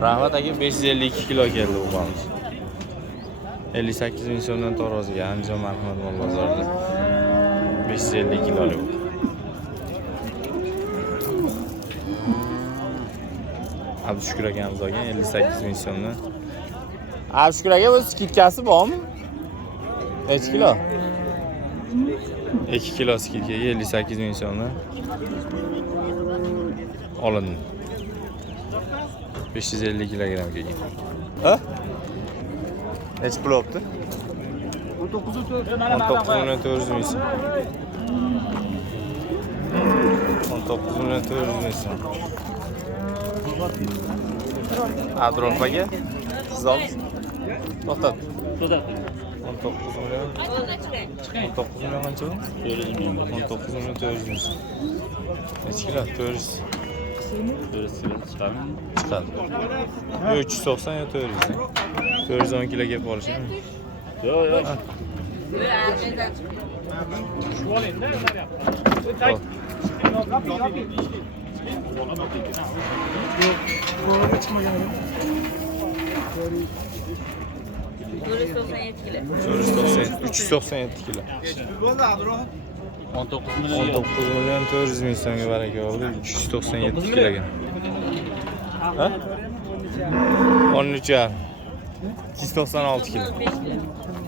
Rahmat aka 552 kilo keldi bu balıq. 58 ming so'mdan taroziga Andijon Marhamat mol bozorida 550 kilolik. Abdushukur akamiz olgan 58 ming so'mdan. Abdushukur aka bu skitkasi bormi? Necha kilo? 2 kilo skitkaga 58 ming so'mdan olindi. 550 kilogram kelgan. Ha? Necha pul olibdi? 19.400 ming so'm. 19.400 ming so'm. Atrof aka, siz olsiz. To'xtat. 19 million. 19 million qancha bu? 19 million 400 ming so'm. Necha kilo? 400. 400 kilo chiqadi. Yo 390 yo 400. 410 kilo kelib qolishmi? Yo'q. Shu olayda yapar. Bu çıkmagan. 397 kilo. 19 milyon 400 ming so'mga baraka oldi. 397 kiloga. Ha? 13 ya. 296 kilo.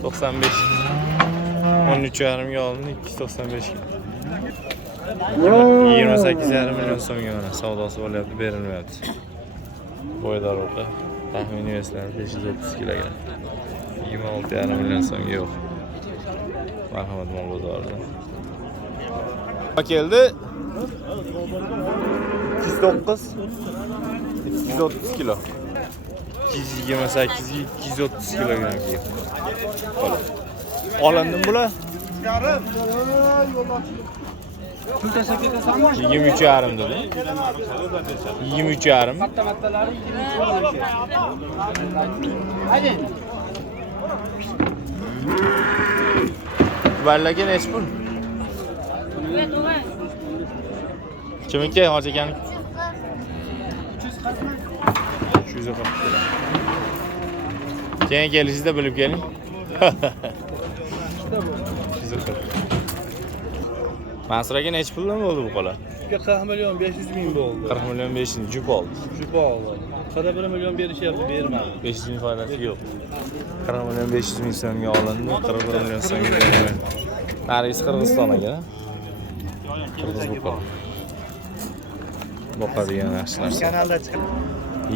95. 13 yarımga oldi. 295 kilo. 28,5 milyon so'mga mana savdosi bo'lyapti, berilmayapti. Bo'ydor o'qa. Taxminiy veslari 530 kilogram. 26,5 milyon so'mga yo'q. Marhamat mol bozorida. Keldi. 209 230 kilo. 228 230 kilogram keldi. Olindim bular. 23,5 dedi. 23,5. Hadi. Vallaga necha pul? Kimniki hozir ekan? 340 kilo. Keyin kelishingizda bilib keling. 340. Mansur aka necha puldan bo'ldi bu qola? 40 milyon 500 ming bo'ldi. 40 milyon 500 jup oldi. Jup oldi. Qada 1 milyon berishyapti, bermadi. 500 ming foydasi yo'q. 40 milyon 500 ming so'mga olindi, 41 milyon so'mga berilgan. Nargis Qirg'iziston aka. Qirg'iz buqa. Boqadigan yaxshi narsa. Kanalda chiqib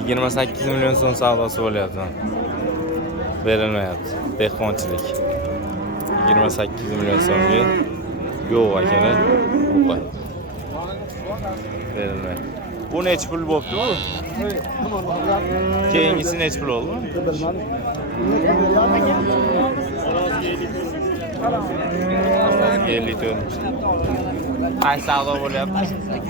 28 milyon so'm savdosi bo'lyapti. Berilmayapti. Dehqonchilik. 28 milyon so'mga yo'q akalar. Buqa. Berilmayapti. Bu necha pul bo'pti bu? Keyingisi necha pul oldi? Ay savdo bo'lyapti.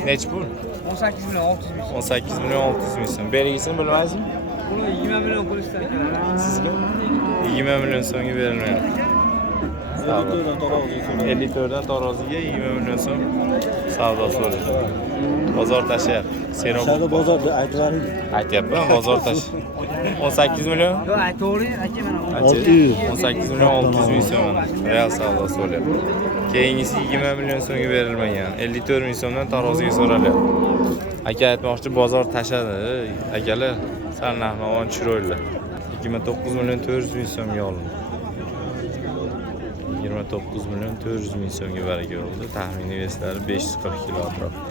Necha pul? 18 milyon 600 ming. 18 milyon 600 ming so'm. Belgisini bilmaysizmi? Buni 20 milyon qo'yishdan kerak. Sizga 20 milyon so'mga berilmayapti. 54 dan taroziga 20 milyon so'm savdosi bo'ladi. Bozor tashlayapti. Serob bozorda aytvaring. aytyapman, bozor tash. 18 milyon? Yo'q, aytavering, aka mana. 18 milyon 600 ming so'm real savdosi bo'lyapti. Keyingisi 20 milyon so'mga berilmagan. 54 ming so'mdan taroziga so'ralyapti. Aka aytmoqchi, bozor tashadi. Akalar, sal narx-navon tushiraylar. 29 milyon 400 ming so'mga olindi. 29 milyon 400 ming so'mga baraka oldi. Taxminiy veslari 540 kilo atrofida.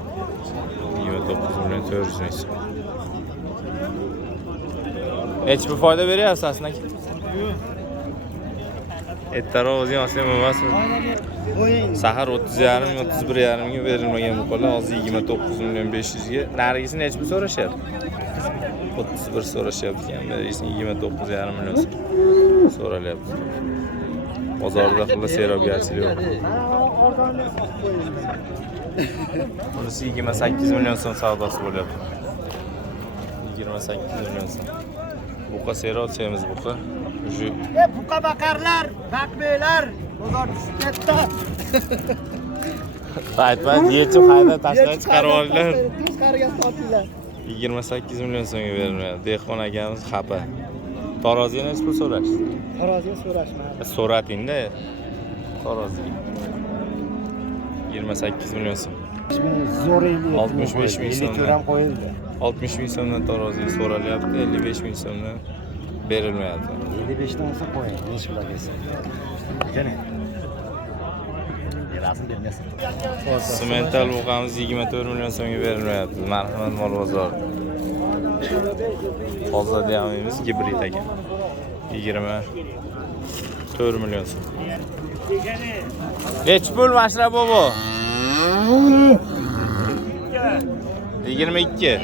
29 milyon 400 ming so'm. Hech bir foyda beryapsiz aslında. Etlar o'zing olsang bo'lmasmi? Sahar 30,5 31,5 ga berilmagan bu qo'llar hozir 29 milyon 500 ga. Narigisi necha pul so'rashyapti? 31 so'rashyapti ekan. Narigisi 29,5 milyon so'ralyapti. Bozorda xullas serogarchilik yo'q. Bunisi 28 milyon so'm savdosi bo'lyapti. 28 milyon so'm. Buqa sero semiz buqa. Buqa bakarlar, bakmaylar. Bozor tushib ketdi. Aytma, yechib hayda tashlab chiqarib olinglar. Tez qariga sotinglar. 28 million so'mga berilmayapti. Dehqon akamiz xafa. Taroziga necha pul so'rashdi? Taroziga so'rashmadi. So'ratingda. Taroziga. 28 million so'm. Zo'r endi. 65 ming so'm. 50 ham qo'yildi. 60 ming so'mdan taroziga so'ralyapti, 55 ming so'mdan berilmayapti. 55 dan olsa qo'ying. Nechi pul kelsin. Qani. Rasm bermasin. Semental buqamiz 24 million so'mga berilmayapti. Marhamat mol bozor. Hozir deyamiz gibrid ekan. 24 million so'm. Nechi pul Mashrab bobo? 22.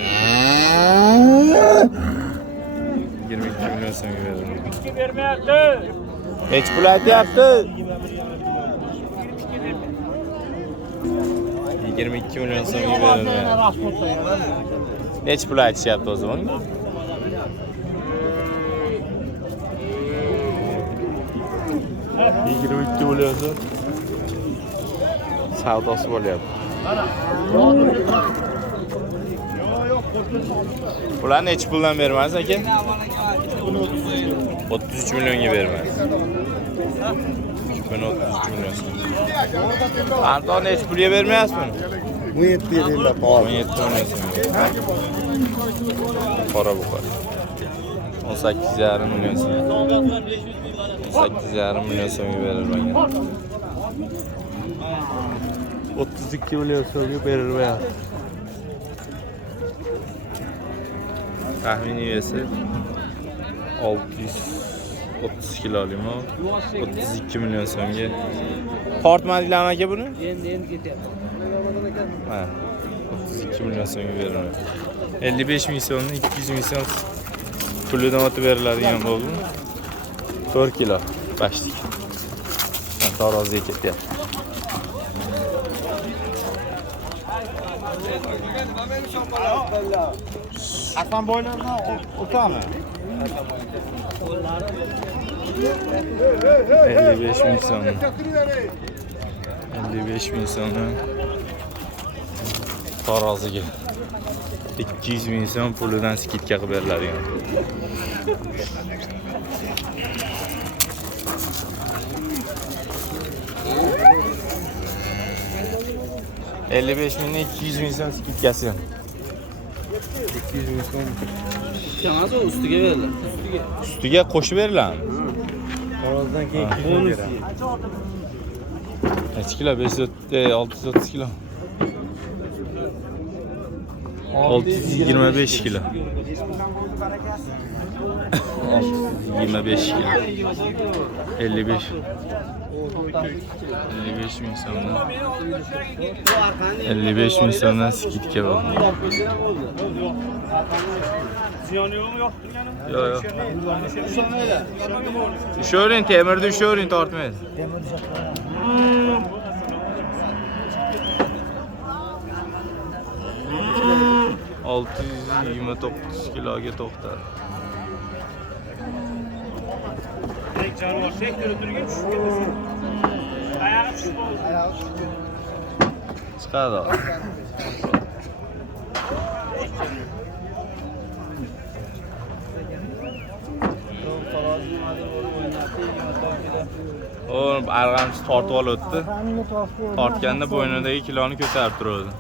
22 million so'mga berilmayapti. Nechi pul aytyapti? 22 million so'mga berilmayapti. Nechi pul aytishyapti o'zi bunga? 22 million so'm. Savdosi bo'lyapti. Bular nechi puldan bermaysiz aka? 33 millionga bermaysiz. 33 million so'm. Qandoq nechi pulga bermayapsizmi? 17 yilda 17 million so'm. Qora buqa. 18,5 million so'm. 18,5 million so'mga berilmagan. 32 million so'mga berilmayapti. Tahminiy esa 630 kilolik mal 32 million so'mga. Tortmadinglarmi aka buni? Endi ketyapti. Ha. 32 million so'mga beriladi. 55 ming so'mni 200 ming so'm pulidan o'tib beriladigan bo'ldi. 4 kilo bashtik. Taroziga ketyapti. Hasan boylardan o'tami? 55 ming so'm. 55 ming so'mdan taroziga 200 ming so'm pulidan skidka qilib beriladigan. $55 mingdan 200 ming so'm skidkasi. 200 ming so'm. Yangi ustiga beriladi. Ustiga qo'shib beriladi. Tarozdan keyin bonus. Necha kilo? 630 kilo. 625 kilo. 625 kilo. 55 ming so'mdan 55 ming so'mdan skidka bor. Ziyoni yo'qmi yo'q turgani? Yo'q. Sho'ring temirni sho'ring tortmaydi. Olti yuz 29 kiloga to'xtadi. Tek jonivor sektor o'tirgan tushib ketasan. Oyog'i tushib qoldi. Chiqadi. O arg'amchi tortib olibdi. Tortganda bo'ynidagi kiloni ko'tarib turadi.